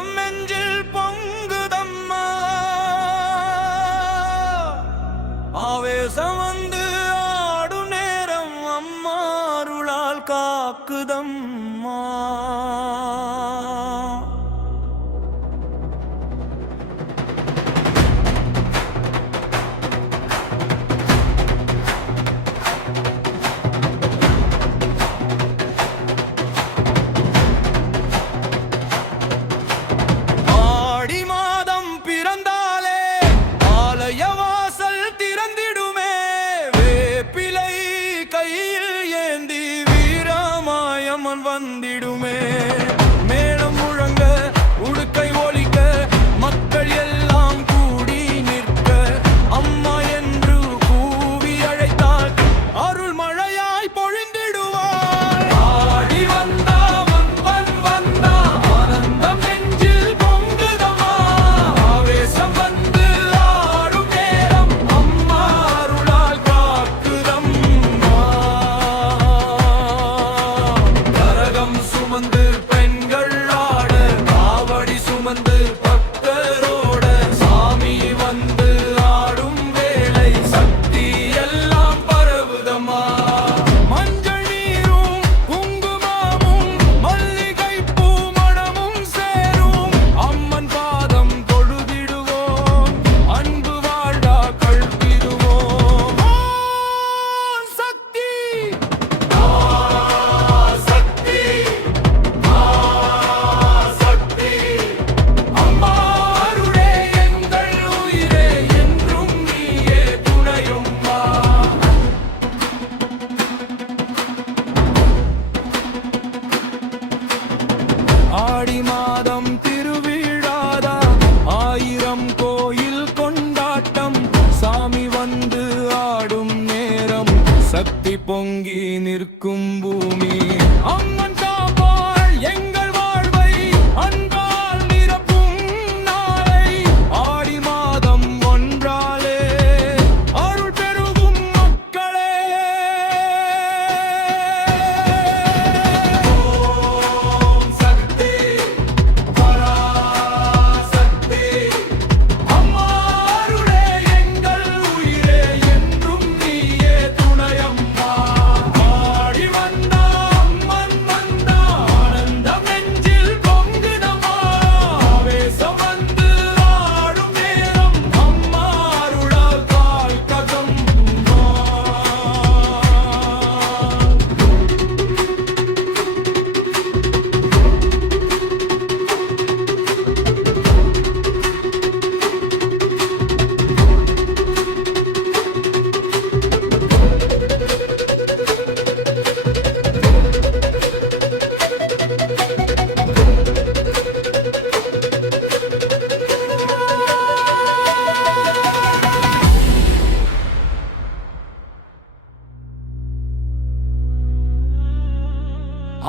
ஆனந்தம் நெஞ்சில் பொங்குதம்மா ஆவேசம் வந்து ஆடும் நேரம் அம்மா அருளால் காக்குதம்மா வந்திடுமே மேளம் முழங்க உடுக்கை ஒலிக்க மக்கள் எல்லாம் கூடி நிற்க அம்மா என்று கூவி அழைத்தால் அருள் மழையாய் பொழிந்திடுவாள் ஆடி வந்தா வந்தா வந்தா ஆனந்தம் நெஞ்சில் பொங்குதம்மா ஆவேசம் வந்து ஆடும் நேரம் அம்மா அருளால் காக்குதம்மா சுமந்து பெண்கள் ஆட காவடி சுமந்து பக்தரோட சாமி வந்து ஆடும் வேளை சக்தி எல்லாம் பரவுதம்மா மஞ்சள் நீரும் குங்குமமும் மல்லிகை பூ மணமும் சேரும் அம்மன் பாதம் தொழுதிடுவோம் அன்பு வாழ்டா கழ்த்திடுவோம் சக்தி ஆடி மாதம் திருவிழாதா ஆயிரம் கோயில் கொண்டாட்டம் சாமி வந்து ஆடும் நேரம் சக்தி பொங்கி நிற்கும் பூமி அம்மன் காப்பாள் எங்கள் வாழ்வை அன்பால் நிரப்பும் நாளை ஆடி மாதம் ஒன்றாலே அருள் பெருகும் மக்களே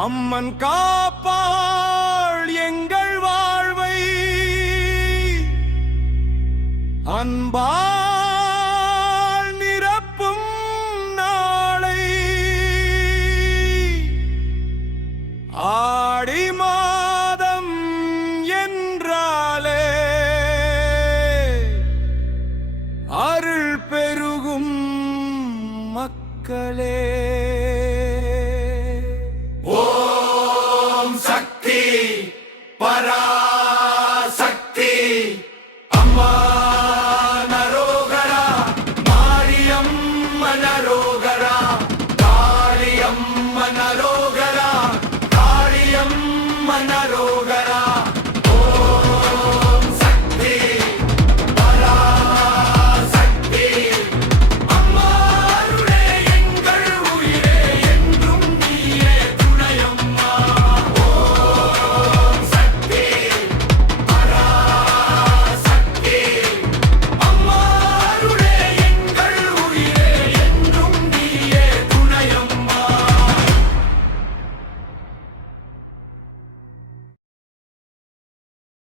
அம்மன் காப்பாள் எங்கள் வாழ்வை அன்பால் நிரப்பும் நாளை ஆடி மாதம் என்றாலே அருள் பெருகும் மக்களே ஓம் சக்தி பரா